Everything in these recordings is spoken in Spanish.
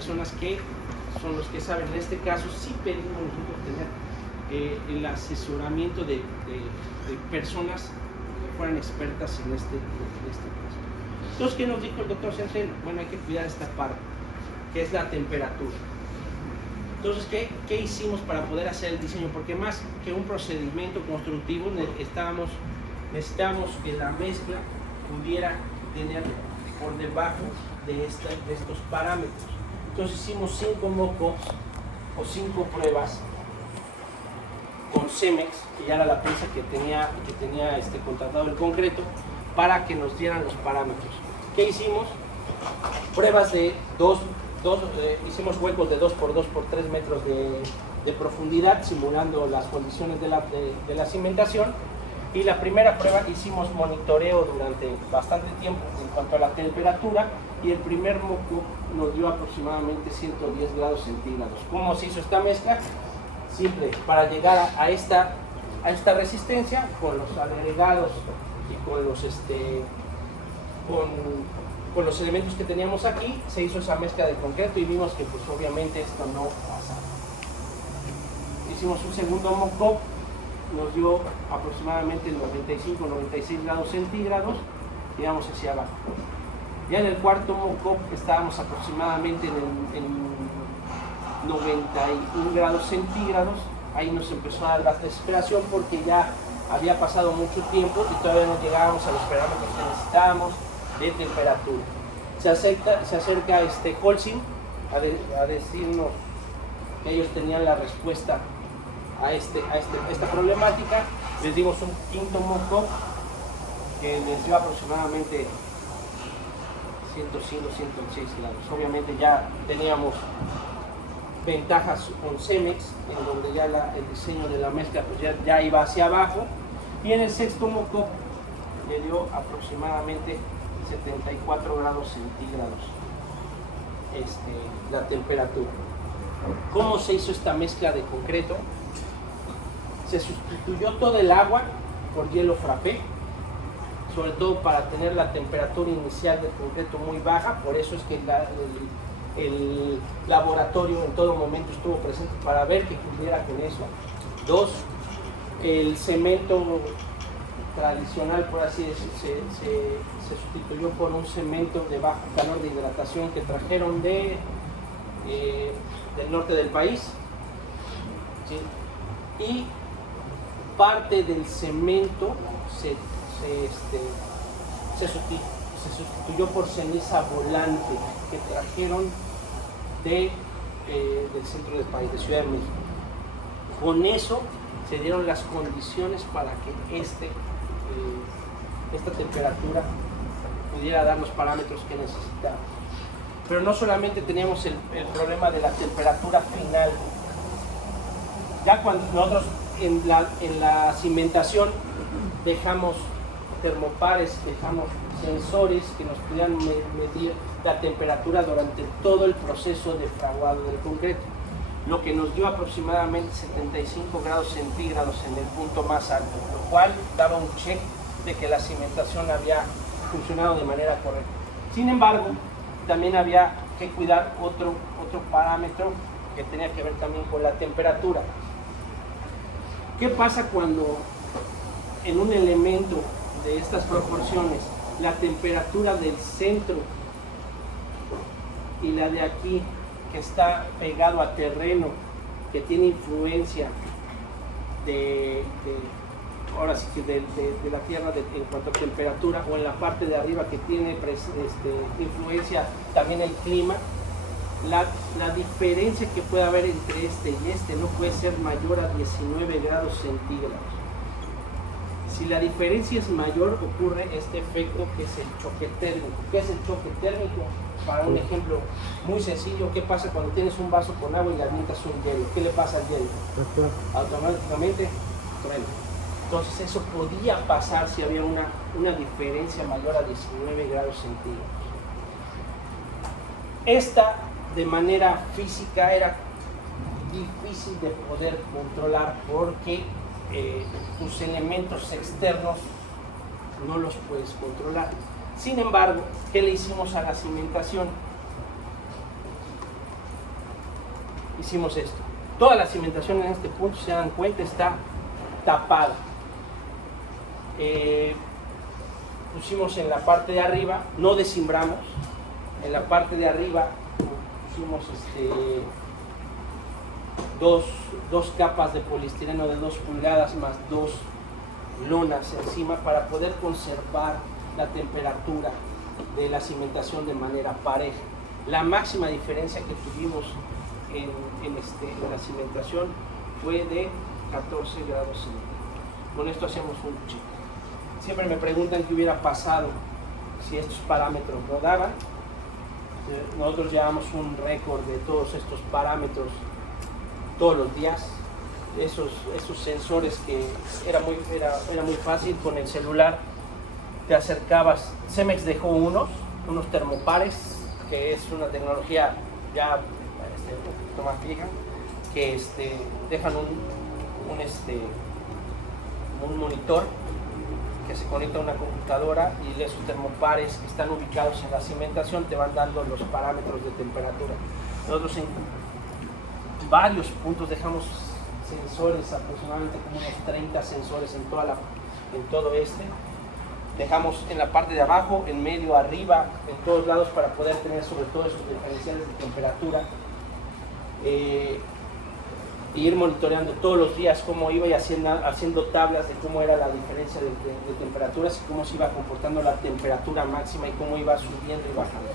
personas que son los que saben. En este caso sí pedimos nosotros tener el asesoramiento de personas que fueran expertas en este caso. Entonces, ¿qué nos dijo el doctor Centeno? Bueno, hay que cuidar esta parte, que es la temperatura. Entonces, ¿qué hicimos para poder hacer el diseño? Porque más que un procedimiento constructivo, necesitamos que la mezcla pudiera tener por debajo de estos parámetros. Entonces hicimos 5 mock-ups o 5 pruebas con Cemex, que ya era la empresa que tenía contratado el concreto, para que nos dieran los parámetros. ¿Qué hicimos? Pruebas de hicimos huecos de 2 por 2 por 3 metros de profundidad, simulando las condiciones de la cimentación. Y la primera prueba hicimos monitoreo durante bastante tiempo en cuanto a la temperatura, y el primer mock-up nos dio aproximadamente 110 grados centígrados. ¿Cómo se hizo esta mezcla? Simple, para llegar a esta resistencia, con los agregados y con los elementos que teníamos aquí, se hizo esa mezcla de concreto y vimos que pues obviamente esto no pasaba. Hicimos un segundo mock-up, nos dio aproximadamente 95-96 grados centígrados, digamos hacia abajo. Ya en el cuarto mock-up estábamos aproximadamente en 91 grados centígrados. Ahí nos empezó a dar la desesperación porque ya había pasado mucho tiempo y todavía no llegábamos a los parámetros que necesitábamos de temperatura. Se acerca Holcim a decirnos que ellos tenían la respuesta a esta problemática. Les dimos un quinto mock-up que les dio aproximadamente 105-106 grados. Obviamente ya teníamos ventajas con Cemex, en donde ya el diseño de la mezcla pues ya iba hacia abajo, y en el sexto mock-up le dio aproximadamente 74 grados centígrados la temperatura. ¿Cómo se hizo esta mezcla de concreto? Se sustituyó todo el agua por hielo frappé, sobre todo para tener la temperatura inicial del concreto muy baja. Por eso es que el laboratorio en todo momento estuvo presente para ver que cumpliera con eso. 2, el cemento tradicional, por así decirlo, se sustituyó por un cemento de bajo calor de hidratación que trajeron del norte del país, ¿sí? Y parte del cemento se sustituyó por ceniza volante que trajeron del centro del país, de Ciudad de México. Con eso se dieron las condiciones para que esta temperatura pudiera dar los parámetros que necesitábamos. Pero no solamente teníamos el problema de la temperatura final. Ya cuando nosotros en la cimentación dejamos termopares, dejamos sensores que nos pudieran medir la temperatura durante todo el proceso de fraguado del concreto, lo que nos dio aproximadamente 75 grados centígrados en el punto más alto, lo cual daba un check de que la cimentación había funcionado de manera correcta. Sin embargo, también había que cuidar otro parámetro que tenía que ver también con la temperatura. ¿Qué pasa cuando en un elemento de estas proporciones la temperatura del centro y la de aquí, que está pegado a terreno, que tiene influencia ahora sí que de la tierra en cuanto a temperatura, o en la parte de arriba que tiene influencia también el clima, la diferencia que puede haber entre este y este no puede ser mayor a 19 grados centígrados. Si la diferencia es mayor, ocurre este efecto que es el choque térmico. ¿Qué es el choque térmico? Para un ejemplo muy sencillo, ¿qué pasa cuando tienes un vaso con agua y le avientas un hielo? ¿Qué le pasa al hielo? Automáticamente truena. Entonces eso podía pasar si había una diferencia mayor a 19 grados centígrados. Esta, de manera física, era difícil de poder controlar porque tus elementos externos no los puedes controlar. Sin embargo, ¿qué le hicimos a la cimentación? hicimos esto. Toda la cimentación en este punto, si se dan cuenta, está tapada. Pusimos en la parte de arriba, no desimbramos, en la parte de arriba pusimos dos capas de poliestireno de 2 pulgadas más 2 lonas encima para poder conservar la temperatura de la cimentación de manera pareja. La máxima diferencia que tuvimos en la cimentación fue de 14 grados centígrados. Con esto hacemos un check. Siempre me preguntan qué hubiera pasado si estos parámetros no daban. Nosotros llevamos un récord de todos estos parámetros todos los días. Esos sensores que era muy fácil con el celular, te acercabas. Cemex dejó unos termopares, que es una tecnología ya un poquito más vieja, que dejan un monitor que se conecta a una computadora, y esos termopares que están ubicados en la cimentación te van dando los parámetros de temperatura. Nosotros en varios puntos dejamos sensores, aproximadamente como unos 30 sensores en todo dejamos en la parte de abajo, en medio, arriba, en todos lados, para poder tener sobre todo esos diferenciales de temperatura, y ir monitoreando todos los días cómo iba, y haciendo tablas de cómo era la diferencia de temperaturas y cómo se iba comportando la temperatura máxima y cómo iba subiendo y bajando.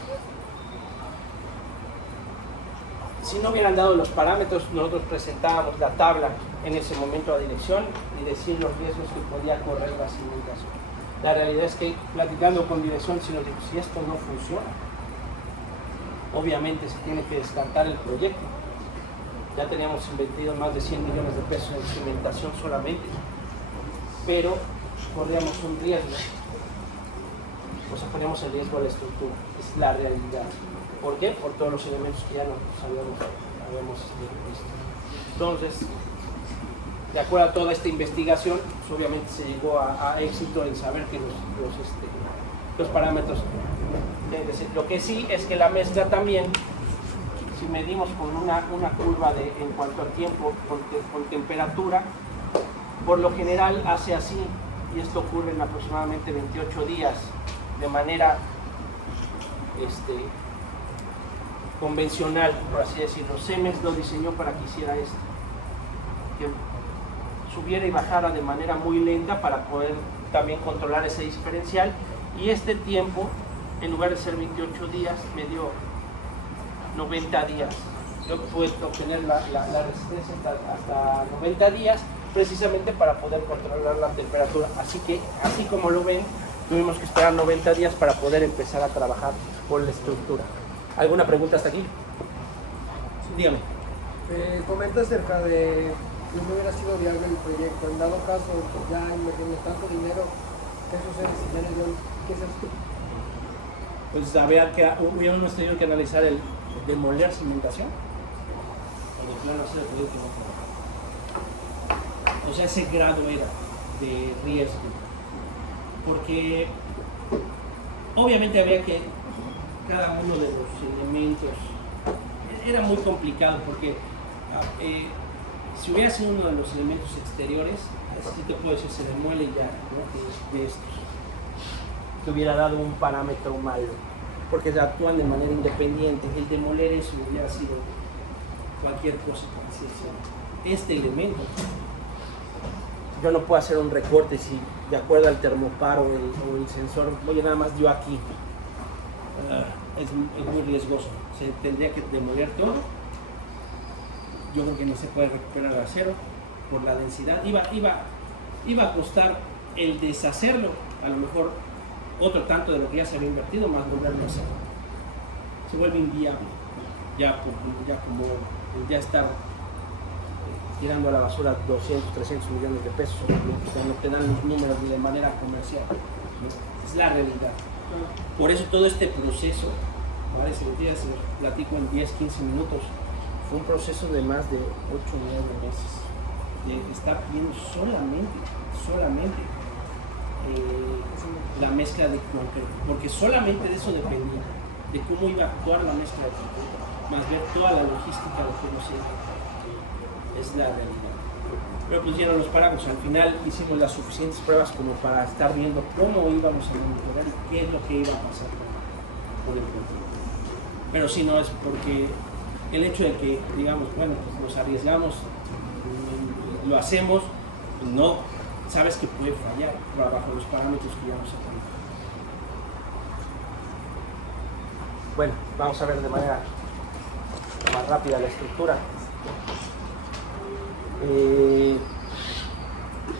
Si no hubieran dado los parámetros, nosotros presentábamos la tabla en ese momento a dirección y decir los riesgos que podía correr la cimentación. La realidad es que, platicando con dirección, si esto no funciona, obviamente se tiene que descartar el proyecto. Ya teníamos invertido más de 100 millones de pesos en cimentación solamente, pero corríamos un riesgo, o sea, ponemos en riesgo la estructura. Es la realidad. ¿Por qué? Por todos los elementos que ya nos habíamos visto. Entonces, de acuerdo a toda esta investigación, pues obviamente se llegó a éxito en saber que los parámetros deben de ser. Lo que sí es que la mezcla también, si medimos con una curva en cuanto al tiempo con temperatura, por lo general hace así, y esto ocurre en aproximadamente 28 días de manera convencional, por así decirlo. Cemex lo diseñó para que hiciera esto, que subiera y bajara de manera muy lenta para poder también controlar ese diferencial, y este tiempo, en lugar de ser 28 días, me dio 90 días. Yo pude obtener la resistencia hasta 90 días, precisamente para poder controlar la temperatura. Así que, así como lo ven, tuvimos que esperar 90 días para poder empezar a trabajar con la estructura. ¿Alguna pregunta hasta aquí? Sí, dígame. Comenta acerca de si no hubiera sido viable el proyecto. En dado caso, ya invertimos tanto dinero, ¿qué sucede si ya no? ¿Qué es esto? Pues hubiéramos tenido que analizar el demoler cimentación o de plano hacer el proyecto no. O sea, ese grado era de riesgo, porque obviamente había que cada uno de los elementos, era muy complicado, porque si hubiera sido uno de los elementos exteriores, así te puedo decir, se demuele ya, ¿no? de estos, que hubiera dado un parámetro malo, porque se actúan de manera independiente. El demoler eso hubiera sido cualquier cosa que se este elemento. Yo no puedo hacer un recorte si de acuerdo al termopar o el sensor, oye, nada más dio aquí. Es muy riesgoso. Se tendría que demoler todo. Yo creo que no se puede recuperar el acero por la densidad. Iba a costar el deshacerlo, a lo mejor otro tanto de lo que ya se había invertido, más volverlo a hacer. Se vuelve inviable. Ya estar tirando a la basura 200, 300 millones de pesos, cuando te dan los números de manera comercial. Es la realidad. Por eso todo este proceso, parece que se los platico en 10, 15 minutos, fue un proceso de más de 8 o 9 meses, de estar viendo solamente la mezcla de concreto, porque solamente de eso dependía, de cómo iba a actuar la mezcla de concreto. más ver toda la logística de cómo es la realidad. Pero pues dieron los parámetros, al final hicimos las suficientes pruebas como para estar viendo cómo íbamos a monitorear y qué es lo que iba a pasar con el cultivo. Pero si no es porque el hecho de que, digamos, bueno, pues nos arriesgamos, lo hacemos, pues no, sabes que puede fallar bajo los parámetros que ya nos han. Bueno, vamos a ver de manera más rápida la estructura.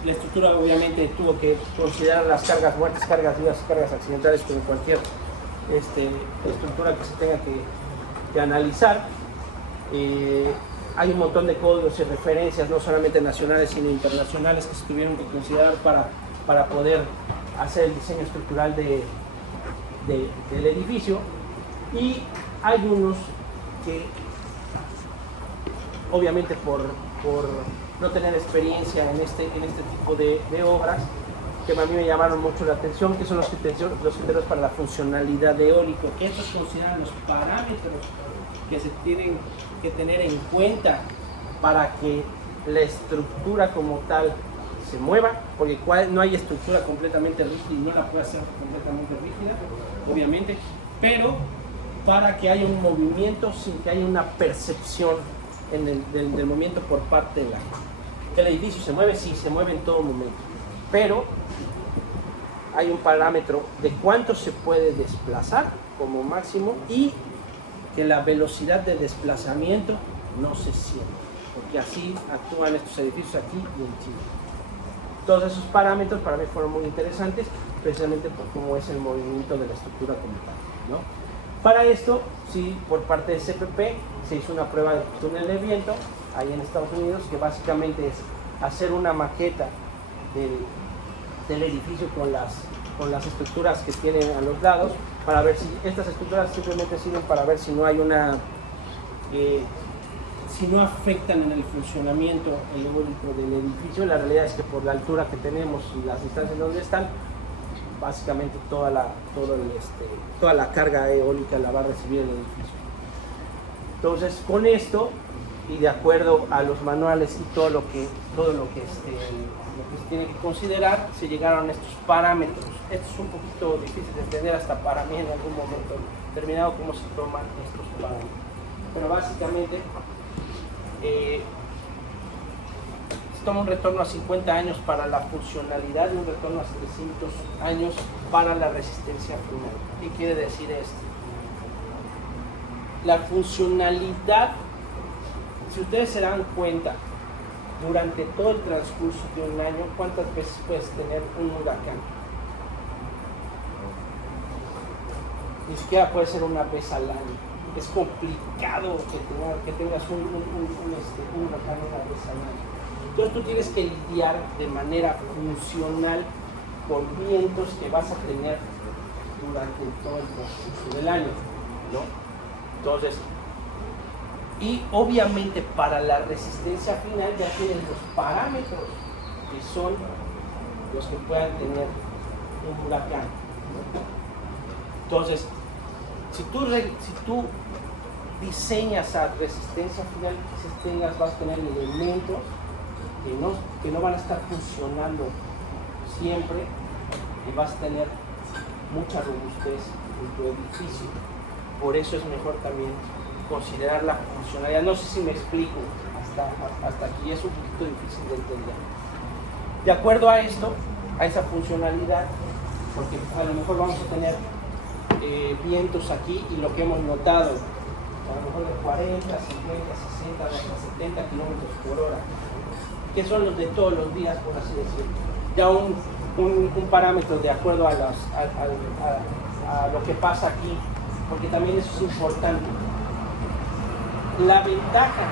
La estructura obviamente tuvo que considerar las cargas muertas, cargas vivas, cargas accidentales, como cualquier estructura que se tenga que analizar. Hay un montón de códigos y referencias, no solamente nacionales sino internacionales, que se tuvieron que considerar para poder hacer el diseño estructural del edificio. Y hay unos que obviamente por no tener experiencia en este tipo de obras, que a mí me llamaron mucho la atención, que son los criterios para la funcionalidad eólica, que estos consideran los parámetros que se tienen que tener en cuenta para que la estructura como tal se mueva, porque no hay estructura completamente rígida y no la puede hacer completamente rígida, obviamente, pero para que haya un movimiento sin que haya una percepción del movimiento por parte de la gente. El edificio se mueve, sí, se mueve en todo momento, pero hay un parámetro de cuánto se puede desplazar como máximo y que la velocidad de desplazamiento no se sienta, porque así actúan estos edificios aquí y en Chile. Todos esos parámetros para mí fueron muy interesantes, precisamente por cómo es el movimiento de la estructura como tal, ¿no? Para esto, sí, por parte de CPP se hizo una prueba de túnel de viento ahí en Estados Unidos, que básicamente es hacer una maqueta del edificio con las estructuras que tienen a los lados, para ver si estas estructuras simplemente sirven para ver si no hay si no afectan en el funcionamiento eólico del edificio. La realidad es que por la altura que tenemos y las distancias donde están, básicamente toda la carga eólica la va a recibir el edificio. Entonces, con esto y de acuerdo a los manuales y todo lo que se tiene que considerar, se llegaron a estos parámetros. Esto es un poquito difícil de entender hasta para mí en algún momento determinado cómo se toman estos parámetros. Pero básicamente se toma un retorno a 50 años para la funcionalidad y un retorno a 700 años para la resistencia final. ¿Qué quiere decir esto? La funcionalidad, si ustedes se dan cuenta, durante todo el transcurso de un año, ¿cuántas veces puedes tener un huracán? Ni siquiera puede ser una vez al año. Es complicado que tengas un huracán una vez al año. Entonces tú tienes que lidiar de manera funcional con vientos que vas a tener durante todo el transcurso del año, ¿no? Entonces, y obviamente para la resistencia final ya tienes los parámetros que son los que puedan tener un huracán, ¿no? Entonces, si tú diseñas a resistencia final, quizás vas a tener elementos que no van a estar funcionando siempre y vas a tener mucha robustez en tu edificio. Por eso es mejor también considerar la funcionalidad. No sé si me explico, hasta aquí es un poquito difícil de entender. De acuerdo a esto, a esa funcionalidad, porque a lo mejor vamos a tener vientos aquí y lo que hemos notado, a lo mejor de 40, 50, 60, hasta 70 kilómetros por hora, que son los de todos los días, por así decirlo. Ya un parámetro de acuerdo a lo que pasa aquí, porque también eso es importante. La ventaja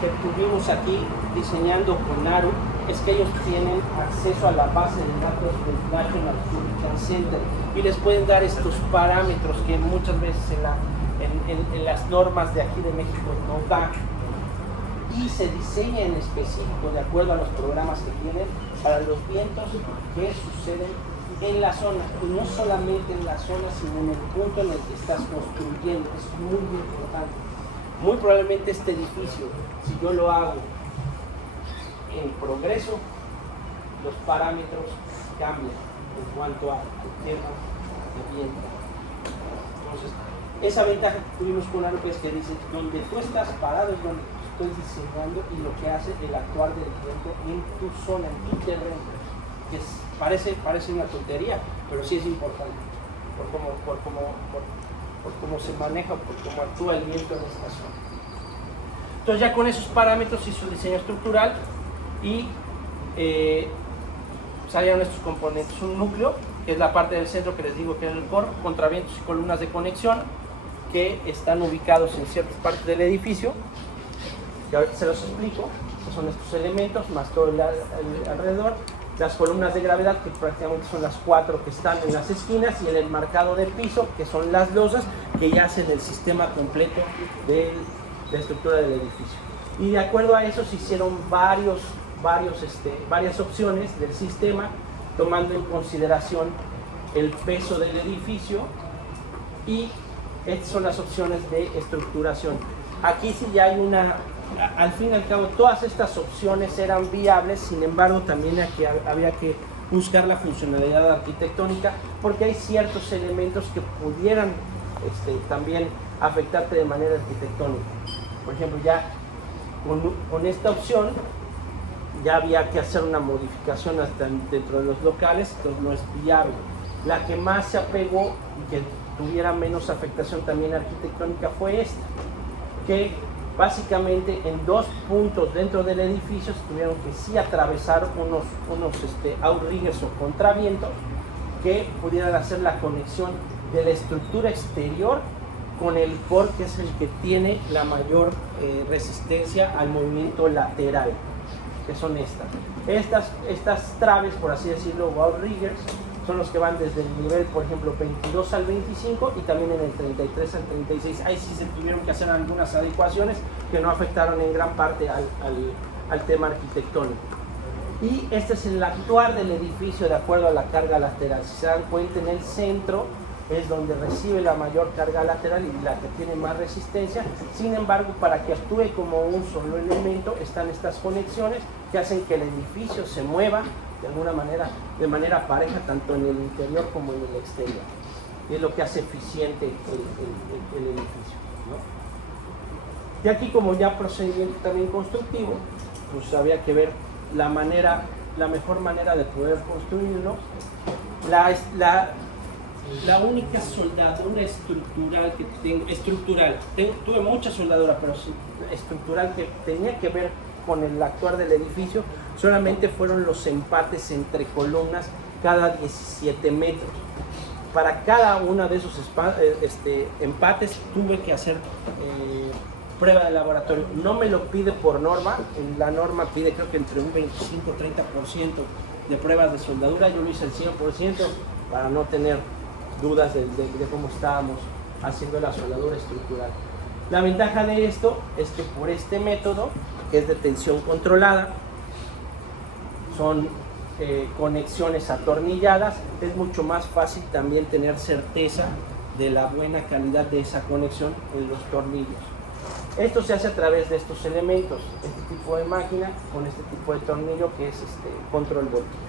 que tuvimos aquí diseñando con ARU es que ellos tienen acceso a la base de datos del National Hurricane Center y les pueden dar estos parámetros que muchas veces en las normas de aquí de México no dan, y se diseña en específico de acuerdo a los programas que tienen para los vientos que suceden en la zona, y no solamente en la zona sino en el punto en el que estás construyendo. Es muy importante. muy probablemente este edificio, si yo lo hago en progreso, los parámetros cambian en cuanto a tierra de viento. Entonces, esa ventaja que tuvimos con Arup es que dice, donde tú estás parado es donde estoy diseñando y lo que hace el actuar del viento en tu zona, en tu terreno, que parece una tontería, pero sí es importante por cómo se maneja, por cómo actúa el viento en esta zona. Entonces ya con esos parámetros hizo el diseño estructural y salieron estos componentes. Un núcleo, que es la parte del centro que les digo que es el core, contravientos y columnas de conexión, que están ubicados en ciertas partes del edificio, que ahorita se los explico, que son estos elementos, más todo el alrededor. Las columnas de gravedad, que prácticamente son las 4 que están en las esquinas, y el enmarcado de piso, que son las losas, que ya hacen el sistema completo de la estructura del edificio. Y de acuerdo a eso se hicieron varias opciones del sistema, tomando en consideración el peso del edificio, y estas son las opciones de estructuración. Aquí sí ya hay al fin y al cabo todas estas opciones eran viables, sin embargo también había que buscar la funcionalidad arquitectónica, porque hay ciertos elementos que pudieran también afectarte de manera arquitectónica. Por ejemplo, ya con esta opción ya había que hacer una modificación hasta dentro de los locales, entonces no es viable. La que más se apegó y que tuviera menos afectación también arquitectónica fue esta, que básicamente en 2 puntos dentro del edificio se tuvieron que sí atravesar unos outriggers o contravientos que pudieran hacer la conexión de la estructura exterior con el core, que es el que tiene la mayor resistencia al movimiento lateral, que son estas traves, por así decirlo, o outriggers, son los que van desde el nivel, por ejemplo, 22 al 25 y también en el 33 al 36. Ahí sí se tuvieron que hacer algunas adecuaciones que no afectaron en gran parte al tema arquitectónico. Y este es el actuar del edificio de acuerdo a la carga lateral. Si se dan cuenta, en el centro es donde recibe la mayor carga lateral y la que tiene más resistencia. Sin embargo, para que actúe como un solo elemento, están estas conexiones que hacen que el edificio se mueva de manera pareja, tanto en el interior como en el exterior. Y es lo que hace eficiente el edificio, ¿no? Y aquí, como ya procedimiento también constructivo, pues había que ver la mejor manera de poder construirlo. La única soldadura estructural, tuve mucha soldadura, pero estructural, que tenía que ver con el actuar del edificio, solamente fueron los empates entre columnas cada 17 metros. Para cada uno de esos empates tuve que hacer prueba de laboratorio. No me lo pide por norma, la norma pide creo que entre un 25-30% de pruebas de soldadura. Yo lo hice al 100% para no tener dudas de cómo estábamos haciendo la soldadura estructural. La ventaja de esto es que por este método, que es de tensión controlada, son conexiones atornilladas, es mucho más fácil también tener certeza de la buena calidad de esa conexión en los tornillos. Esto se hace a través de estos elementos, este tipo de máquina con este tipo de tornillo, que es control voltio.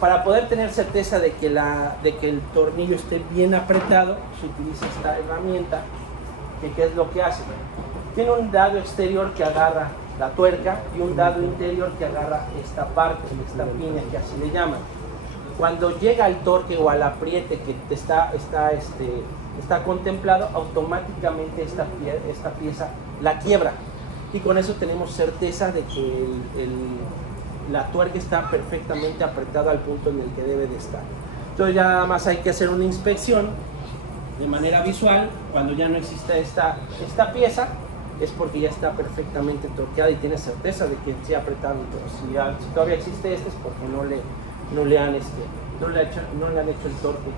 Para poder tener certeza de que el tornillo esté bien apretado, se utiliza esta herramienta, que ¿qué es lo que hace? Tiene un dado exterior que agarra la tuerca y un dado interior que agarra esta parte, esta piña, que así le llaman. Cuando llega al torque o al apriete que está contemplado, automáticamente esta pieza la quiebra, y con eso tenemos certeza de que la tuerca está perfectamente apretada al punto en el que debe de estar. Entonces ya nada más hay que hacer una inspección de manera visual. Cuando ya no existe esta pieza, es porque ya está perfectamente torqueada y tiene certeza de que sí ha apretado. Pero si todavía existe es porque no le han hecho el torque.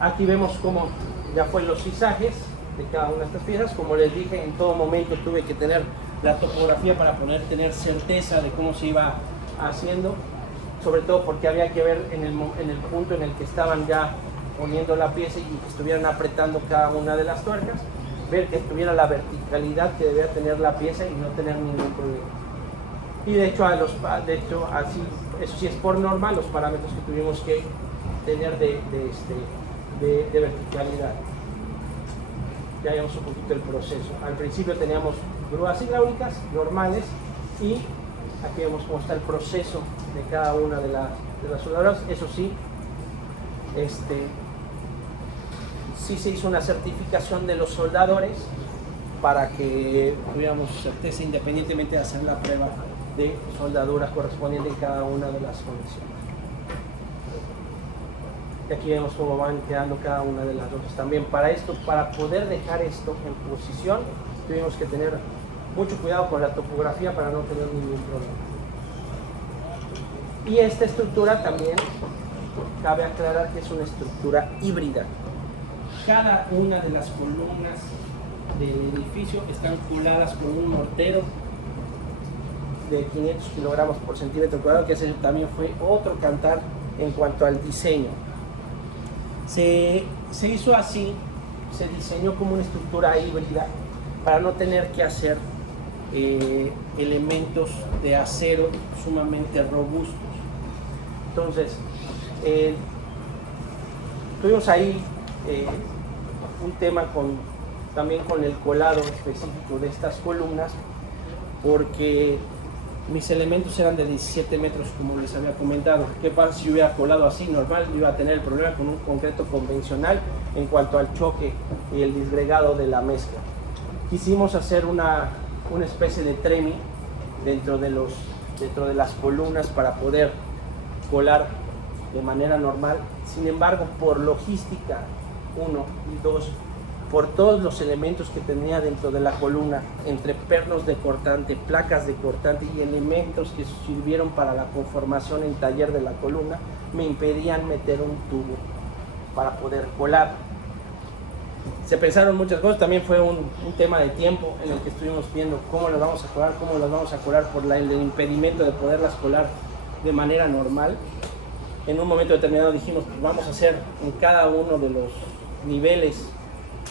Aquí vemos cómo ya fue los cisajes de cada una de estas piezas. Como les dije, en todo momento tuve que tener la topografía para poder tener certeza de cómo se iba haciendo, sobre todo porque había que ver en el punto en el que estaban ya poniendo la pieza y que estuvieran apretando cada una de las tuercas, ver que tuviera la verticalidad que debía tener la pieza y no tener ningún problema. Y de hecho, así, eso sí es por norma, los parámetros que tuvimos que tener de verticalidad. Ya vimos un poquito el proceso. Al principio teníamos grúas hidráulicas normales y aquí vemos cómo está el proceso de cada una de las soldadoras. Eso sí, sí se hizo una certificación de los soldadores para que tuviéramos certeza independientemente de hacer la prueba de soldadura correspondiente en cada una de las condiciones. Y aquí vemos cómo van quedando cada una de las otras. También para poder dejar esto en posición, tuvimos que tener mucho cuidado con la topografía para no tener ningún problema. Y esta estructura también, cabe aclarar que es una estructura híbrida. Cada una de las columnas del edificio están coladas con un mortero de 500 kilogramos por centímetro cuadrado, que ese también fue otro cantar en cuanto al diseño. Se hizo así, se diseñó como una estructura híbrida para no tener que hacer elementos de acero sumamente robustos. Entonces, tuvimos ahí un tema también con el colado específico de estas columnas, porque mis elementos eran de 17 metros, como les había comentado. ¿Qué pasa si yo hubiera colado así normal? Yo iba a tener el problema con un concreto convencional en cuanto al choque y el disgregado de la mezcla. Quisimos hacer una especie de tremi dentro de las columnas para poder colar de manera normal. Sin embargo, por logística, 1 y 2, por todos los elementos que tenía dentro de la columna, entre pernos de cortante, placas de cortante y elementos que sirvieron para la conformación en taller de la columna, me impedían meter un tubo para poder colar. Se pensaron muchas cosas, también fue un tema de tiempo en el que estuvimos viendo cómo las vamos a colar por el impedimento de poderlas colar de manera normal. En un momento determinado dijimos, pues vamos a hacer en cada uno de los niveles,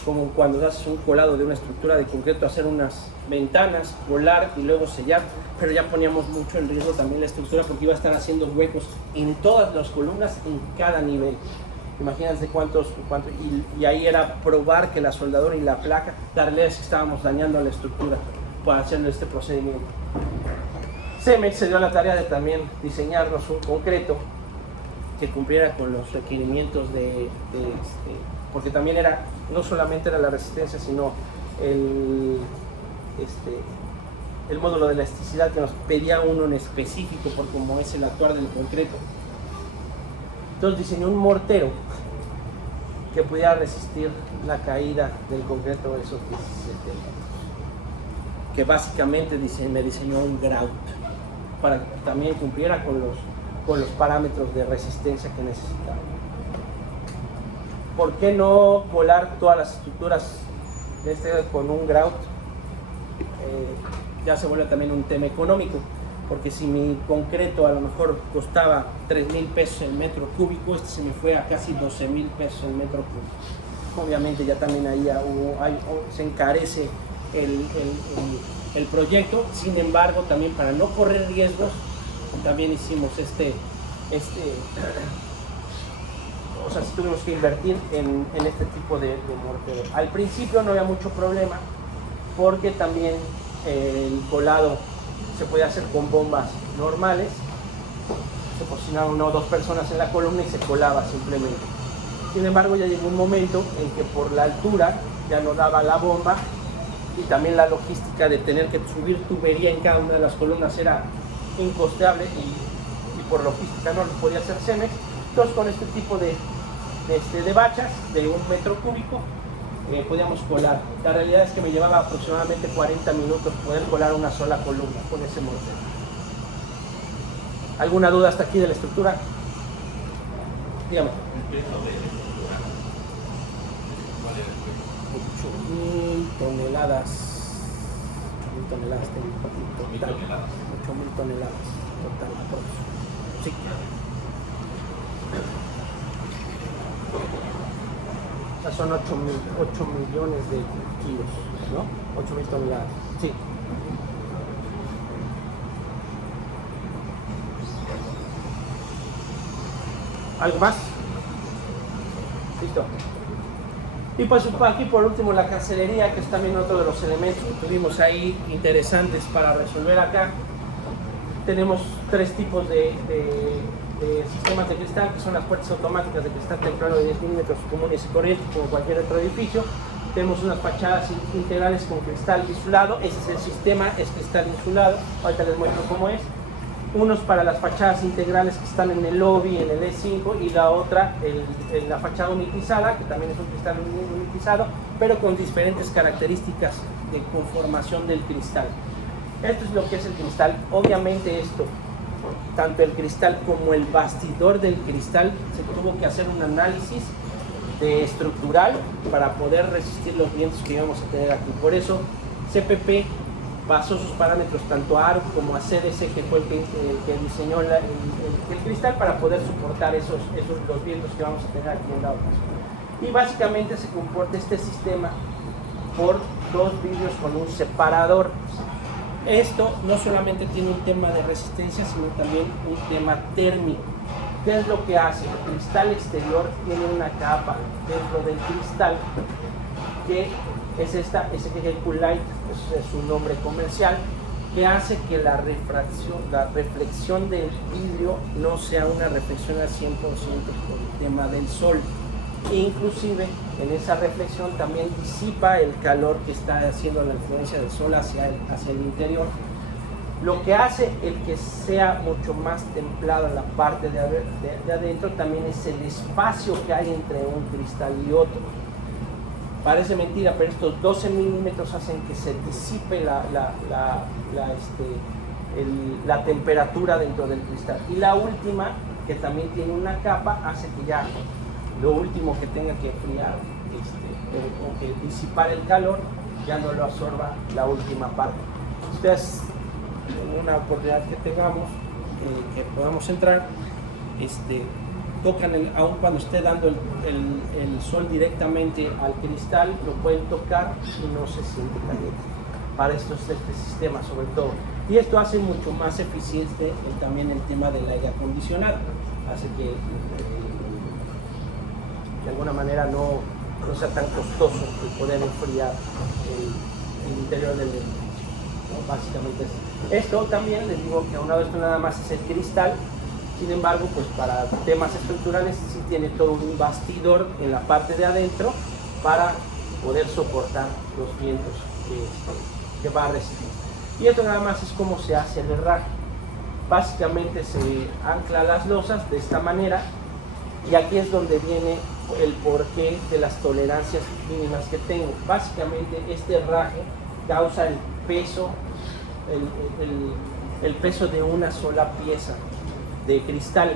como cuando haces un colado de una estructura de concreto, hacer unas ventanas, colar y luego sellar, pero ya poníamos mucho en riesgo también la estructura porque iba a estar haciendo huecos en todas las columnas en cada nivel. Imagínense cuántos y ahí era probar que la soldadura y la placa, la realidad es que estábamos dañando la estructura para hacer este procedimiento. Cemex se dio la tarea de también diseñarnos un concreto que cumpliera con los requerimientos porque también no solamente era la resistencia, sino el módulo de elasticidad que nos pedía uno en específico por cómo es el actuar del concreto. Entonces diseñó un mortero que pudiera resistir la caída del concreto de esos 17 metros, que básicamente me diseñó un grout para que también cumpliera con los parámetros de resistencia que necesitaba. ¿Por qué no colar todas las estructuras con un grout? Ya se vuelve también un tema económico, porque si mi concreto a lo mejor costaba 3,000 pesos el metro cúbico, se me fue a casi 12,000 pesos el metro cúbico. Obviamente ya también ahí se encarece el proyecto. Sin embargo, también para no correr riesgos, también hicimos o sea, sí tuvimos que invertir en este tipo de mortero. Al principio no había mucho problema, porque también el colado se podía hacer con bombas normales. Se posicionaban 1 o 2 personas en la columna y se colaba simplemente. Sin embargo, ya llegó un momento en que por la altura ya no daba la bomba, y también la logística de tener que subir tubería en cada una de las columnas era incosteable, y por logística no lo podía hacer Cemex. Entonces, con este tipo de bachas de 1 metro cúbico podíamos colar. La realidad es que me llevaba aproximadamente 40 minutos poder colar una sola columna con ese mortero. ¿Alguna duda hasta aquí de la estructura? Dígame. toneladas, 8,000 toneladas total, 8,000 toneladas total. Sí. Son 8 millones de kilos, ¿no? 8.000 toneladas. Sí. ¿Algo más? Listo. Y pues aquí por último la cancelería, que es también otro de los elementos que tuvimos ahí interesantes para resolver acá. Tenemos tres tipos de sistemas de cristal, que son las puertas automáticas de cristal temprano de 10 milímetros comunes y corrientes, como cualquier otro edificio. Tenemos unas fachadas integrales con cristal insulado, ese es el sistema, es cristal insulado, ahorita les muestro cómo es. Unos para las fachadas integrales que están en el lobby, en el E5, y la otra, la fachada unitizada, que también es un cristal unitizado, pero con diferentes características de conformación del cristal. Esto es lo que es el cristal. Obviamente esto, tanto el cristal como el bastidor del cristal, se tuvo que hacer un análisis estructural para poder resistir los vientos que íbamos a tener aquí. Por eso CPP basó sus parámetros tanto a ARUC como a CDC, que fue el que diseñó el cristal, para poder soportar los vientos que vamos a tener aquí en la otra. Y básicamente se comporta este sistema por dos vidrios con un separador. Esto no solamente tiene un tema de resistencia, sino también un tema térmico. ¿Qué es lo que hace? El cristal exterior tiene una capa dentro del cristal que es el Cool-Lite, es su nombre comercial, que hace que la reflexión del vidrio no sea una reflexión al 100% por el tema del sol. E inclusive en esa reflexión también disipa el calor que está haciendo la influencia del sol hacia el interior. Lo que hace el que sea mucho más templado en la parte de adentro también es el espacio que hay entre un cristal y otro. Parece mentira, pero estos 12 milímetros hacen que se disipe la temperatura dentro del cristal. Y la última, que también tiene una capa, hace que ya lo último que tenga que enfriar o que disipar el calor, ya no lo absorba la última parte. Ustedes, en una oportunidad que tengamos, que podamos entrar, tocan aun cuando esté dando el sol directamente al cristal, lo pueden tocar y no se siente caliente. Para esto es este sistema sobre todo. Y esto hace mucho más eficiente también el tema del aire acondicionado. Hace que de alguna manera no sea tan costoso el poder enfriar el interior del edificio, ¿no? Básicamente es. Esto también, les digo que aunado esto nada más es el cristal. Sin embargo, pues para temas estructurales sí tiene todo un bastidor en la parte de adentro para poder soportar los vientos que va a recibir. Y esto nada más es como se hace el herraje. Básicamente se ancla las losas de esta manera, y aquí es donde viene el porqué de las tolerancias mínimas que tengo. Básicamente este herraje causa el peso, el peso de una sola pieza de cristal,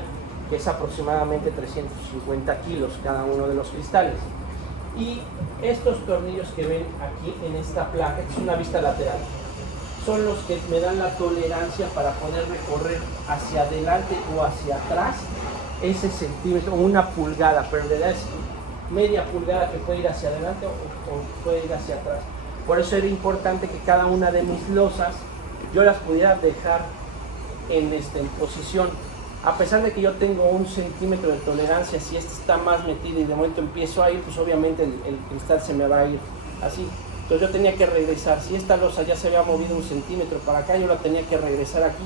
que es aproximadamente 350 kilos cada uno de los cristales. Y estos tornillos que ven aquí en esta placa, que es una vista lateral, son los que me dan la tolerancia para poder recorrer hacia adelante o hacia atrás ese centímetro, una pulgada, pero en realidad es media pulgada que puede ir hacia adelante o puede ir hacia atrás. Por eso era importante que cada una de mis losas yo las pudiera dejar en posición. A pesar de que yo tengo 1 centímetro de tolerancia, si esta está más metida y de momento empiezo a ir, pues obviamente el cristal se me va a ir así. Entonces yo tenía que regresar. Si esta losa ya se había movido 1 centímetro para acá, yo la tenía que regresar aquí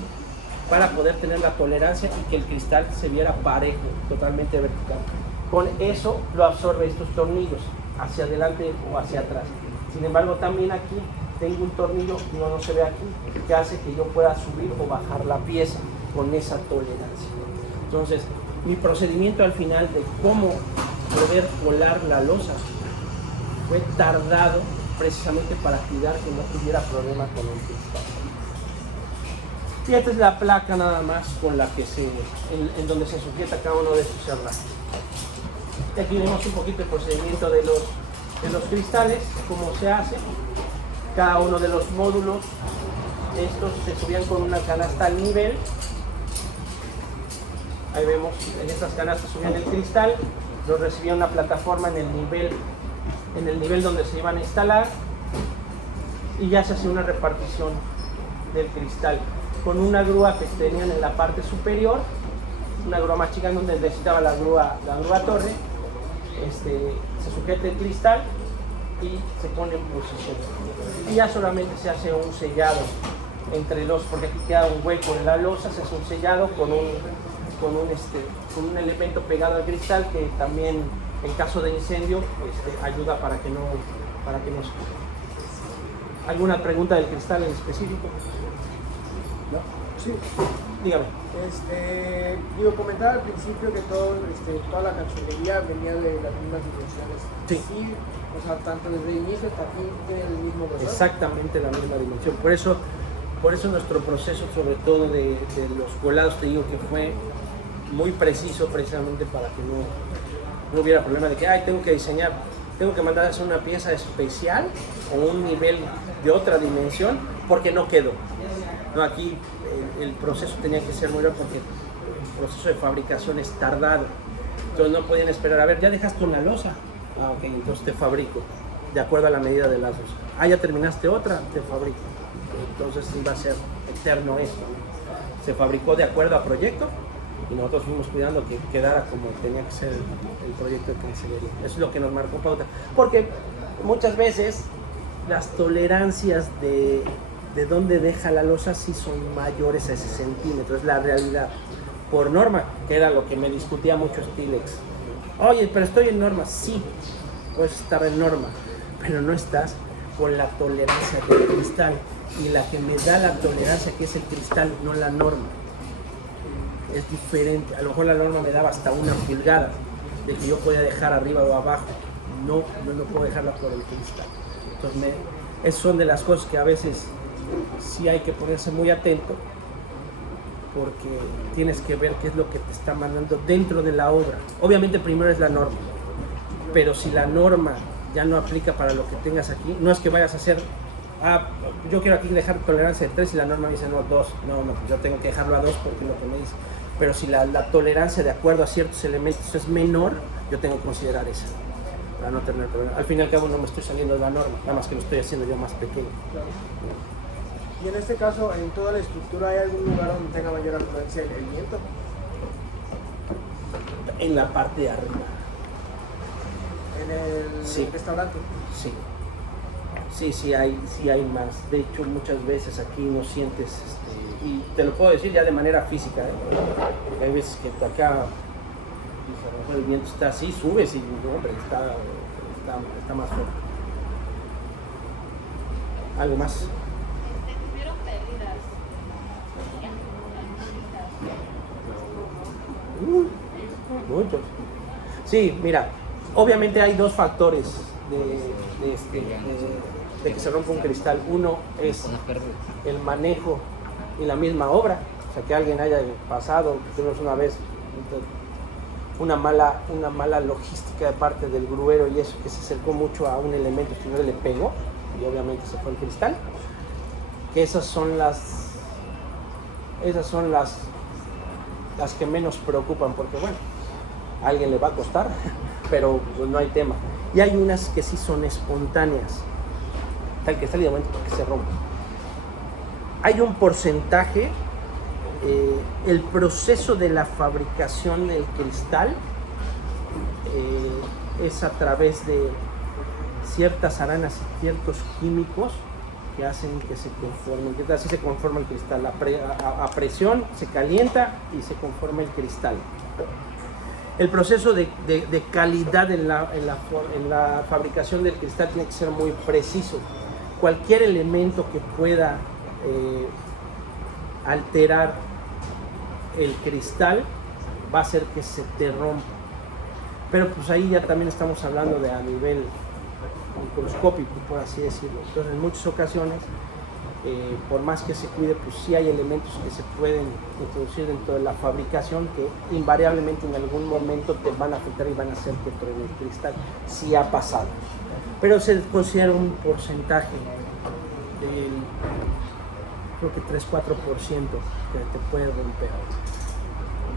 para poder tener la tolerancia y que el cristal se viera parejo, totalmente vertical. Con eso lo absorbe estos tornillos, hacia adelante o hacia atrás. Sin embargo, también aquí tengo un tornillo, no se ve aquí, que hace que yo pueda subir o bajar la pieza con esa tolerancia. Entonces, mi procedimiento al final de cómo poder colar la losa fue tardado precisamente para cuidar que no tuviera problema con el cristal. Y esta es la placa nada más con la que en donde se sujeta cada uno de estos herrajes. Y aquí vemos un poquito el procedimiento de los cristales, cómo se hace. Cada uno de los módulos, estos se subían con una canasta al nivel. Ahí vemos, en estas canastas subían el cristal, lo recibía una plataforma en el nivel en el nivel donde se iban a instalar y ya se hace una repartición del cristal con una grúa que tenían en la parte superior, una grúa más chica donde necesitaba la grúa torre, se sujeta el cristal y se pone en posición y ya solamente se hace un sellado entre los, porque aquí queda un hueco en la losa, se hace un sellado con un elemento pegado al cristal que también en caso de incendio ayuda para que no se... ¿Alguna pregunta del cristal en específico? ¿No? Sí. Dígame. Comentaba al principio que toda la canchonería venía de las mismas dimensiones. Sí. O sea, tanto desde el inicio hasta aquí del mismo grosor. Exactamente la misma dimensión. Por eso nuestro proceso, sobre todo de los volados, te digo que fue muy preciso, precisamente para que no hubiera problema de que tengo que diseñar, tengo que mandar a hacer una pieza especial o un nivel de otra dimensión porque no quedó. No, aquí el proceso tenía que ser muy rápido porque el proceso de fabricación es tardado. Entonces no podían esperar, a ver, ya dejaste una losa. Ok, entonces te fabrico de acuerdo a la medida de las losas. Ya terminaste otra, te fabrico. Entonces iba a ser eterno esto. Se fabricó de acuerdo a proyecto y nosotros fuimos cuidando que quedara como tenía que ser el proyecto de cancillería. Eso es lo que nos marcó pauta. Porque muchas veces las tolerancias de dónde deja la losa sí son mayores a ese centímetro, es la realidad. Por norma, que era lo que me discutía mucho Stilex. Oye, pero estoy en norma. Sí, puedes estar en norma, pero no estás con la tolerancia del cristal. Y la que me da la tolerancia, que es el cristal, no la norma. Es diferente. A lo mejor la norma me daba hasta 1 pulgada de que yo podía dejar arriba o abajo. No puedo dejarla por el cristal. Entonces, esas son de las cosas que a veces sí hay que ponerse muy atento, porque tienes que ver qué es lo que te está mandando dentro de la obra. Obviamente primero es la norma, pero si la norma ya no aplica para lo que tengas aquí, no es que vayas a hacer, yo quiero aquí dejar tolerancia de 3 y la norma dice no, 2, no, yo tengo que dejarlo a 2 porque es lo que me dice. Pero si la tolerancia de acuerdo a ciertos elementos es menor, yo tengo que considerar esa, para no tener problema. Al fin y al cabo no me estoy saliendo de la norma, nada más que lo estoy haciendo yo más pequeño. Claro. Y en este caso, ¿en toda la estructura hay algún lugar donde tenga mayor afluencia el viento? En la parte de arriba. ¿En el restaurante? Sí hay más. De hecho, muchas veces aquí no sientes, y te lo puedo decir ya de manera física, hay veces que acá el viento está así, subes y hombre, está más fuerte. ¿Algo más? Muchos. Sí, mira, obviamente hay 2 factores de que se rompa un cristal. Uno es el manejo y la misma obra, o sea, que alguien haya pasado, tuvimos una vez una mala logística de parte del gruero y eso, que se acercó mucho a un elemento que no le pegó y obviamente se fue el cristal. Que esas son las que menos preocupan, porque bueno, a alguien le va a costar, pero pues no hay tema. Y hay unas que sí son espontáneas, tal que sale de momento porque se rompe. Hay un porcentaje, el proceso de la fabricación del cristal es a través de ciertas aranas y ciertos químicos que hacen que se conforme, así se conforma el cristal. A presión se calienta y se conforma el cristal. El proceso de calidad en la fabricación del cristal tiene que ser muy preciso. Cualquier elemento que pueda alterar el cristal va a hacer que se te rompa. Pero pues ahí ya también estamos hablando de a nivel microscópico, por así decirlo. Entonces, en muchas ocasiones, por más que se cuide, pues sí hay elementos que se pueden introducir dentro de la fabricación que invariablemente en algún momento te van a afectar y van a hacer que truene el cristal. Sí ha pasado. Pero se considera un porcentaje del, creo que 3-4% que te puede romper.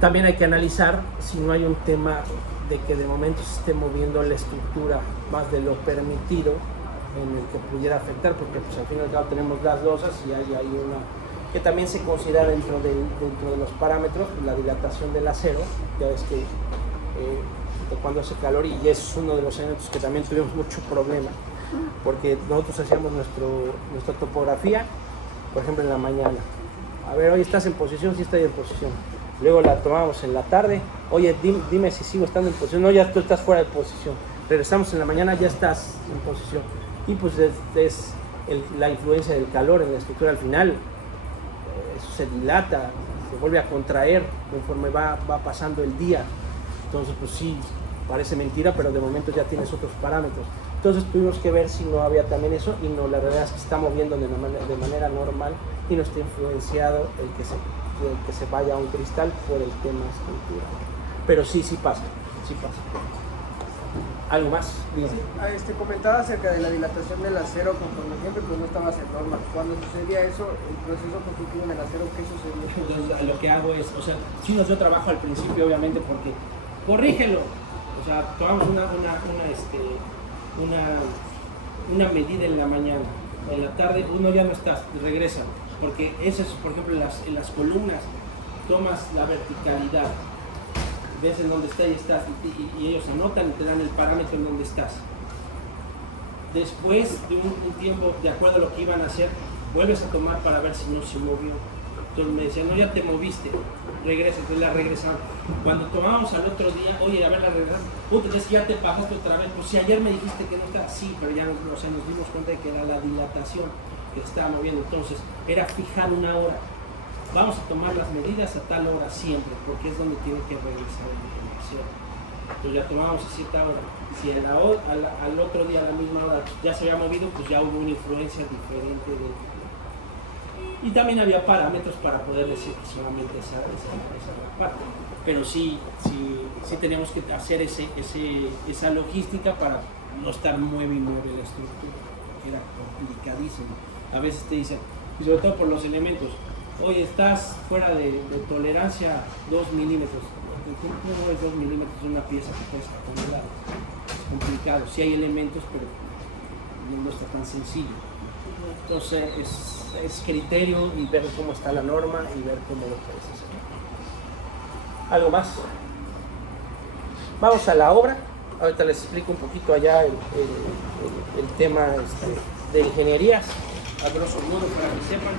También hay que analizar si no hay un tema de que de momento se esté moviendo la estructura más de lo permitido en el que pudiera afectar, porque pues al fin y al cabo tenemos las losas y hay una que también se considera dentro de los parámetros, la dilatación del acero. Ya ves que cuando hace calor, y es uno de los elementos que también tuvimos mucho problema, porque nosotros hacíamos nuestra topografía, por ejemplo en la mañana, a ver, hoy estás en posición, sí estoy en posición, luego la tomamos en la tarde, oye, dime si sigo estando en posición, no, ya tú estás fuera de posición, regresamos en la mañana, ya estás en posición, y pues es la influencia del calor en la estructura al final. Eso se dilata, se vuelve a contraer conforme va pasando el día. Entonces, pues sí, parece mentira, pero de momento ya tienes otros parámetros. Entonces tuvimos que ver si no había también eso, y no, la realidad es que está moviendo de manera normal y no está influenciado el que se vaya a un cristal por el tema estructural. Pero sí pasa, sí pasa. ¿Algo más? Sí, comentaba acerca de la dilatación del acero conforme el tiempo, pues no estabas en norma. Cuando sucedía eso, el proceso constructivo en el acero, ¿qué sucedía? Entonces, lo que hago es, o sea, sí nos dio trabajo al principio, obviamente, porque corrígelo. O sea, tomamos una medida en la mañana, en la tarde uno ya no está, regresa, porque eso es, por ejemplo, en las columnas, tomas la verticalidad, ves en dónde está y estás, y ellos anotan y te dan el parámetro en dónde estás. Después de un tiempo, de acuerdo a lo que iban a hacer, vuelves a tomar para ver si no se movió. Entonces me decían, no, ya te moviste, regresa, entonces la regresaban. Cuando tomábamos al otro día, oye, a ver, la regresaban, es que ya te bajaste otra vez, pues si ayer me dijiste que no está, sí, pero ya nos dimos cuenta de que era la dilatación que se estaba moviendo, entonces era fijar una hora. Vamos a tomar las medidas a tal hora siempre, porque es donde tiene que regresar el acero. Entonces ya tomábamos a cierta hora. Si al otro día a la misma hora ya se había movido, pues ya hubo una influencia diferente y también había parámetros para poder decir que solamente esa parte. Pero sí teníamos que hacer esa logística para no estar mueve y mueve la estructura. Era complicadísimo. A veces te dicen, y sobre todo por los elementos, oye, estás fuera de tolerancia 2 milímetros. ¿Cómo es 2 milímetros de una pieza que pesa toneladas? Es complicado. Sí hay elementos, pero no está tan sencillo. Entonces es criterio y ver cómo está la norma y ver cómo lo puedes hacer. ¿Algo más? Vamos a la obra. Ahorita les explico un poquito allá el tema de ingenierías, a grosso modo, para que sepan.